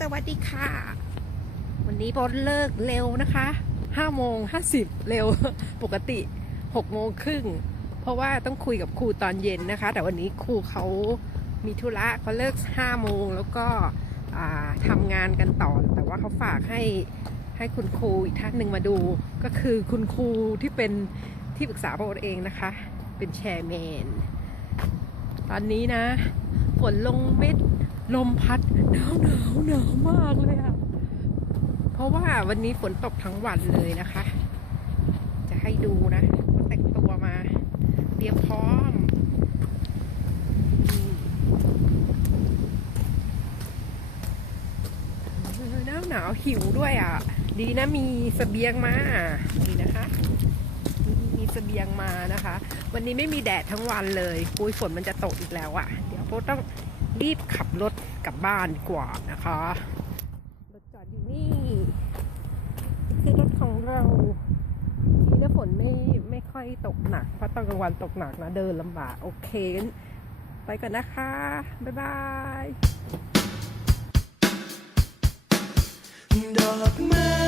สวัสดีค่ะ วันนี้บอสเลิกเร็วนะคะ5โมง50เร็วปกติ6โมงครึ่งเพราะว่าต้องคุยกับครูตอนเย็นนะคะ แต่วันนี้ครูเขามีธุระเขาเลิก5โมงแล้วก็ทำงานกันต่อ แต่ว่าเขาฝากให้ให้คุณครูอีกท่านหนึ่งมาดู ก็คือคุณครูที่เป็นที่ปรึกษาโบสเองนะคะ เป็นแชร์แมน ตอนนี้นะ ฝนลงเม็ด ลมพัดหนาวหนาวหนาวมากเลยอะเพราะว่าวันนี้ฝนตกทั้งวันเลยนะคะ จะให้ดูนะว่าแต่งตัวมาเตรียมพร้อมอือหนาวหนาวหิวด้วยอะ ดีนะมีสเสบียงมาดีนะคะ มียงมานะคะ วันนี้ไม่มีแดดทั้งวันเลยปุยฝนมันจะตกอีกแล้วอะ เดี๋ยวโบต้องรีบขับรถกลับบ้านกว่านะคะรถจอดอยู่นี่คือรถของเราทีนี้ฝนไม่ไม่ค่อยตกหนักเพราะตอนกลางวันตกหนักนะเดินลำบากโอเค ไปก่อนนะคะ บ๊ายบายดอกไม้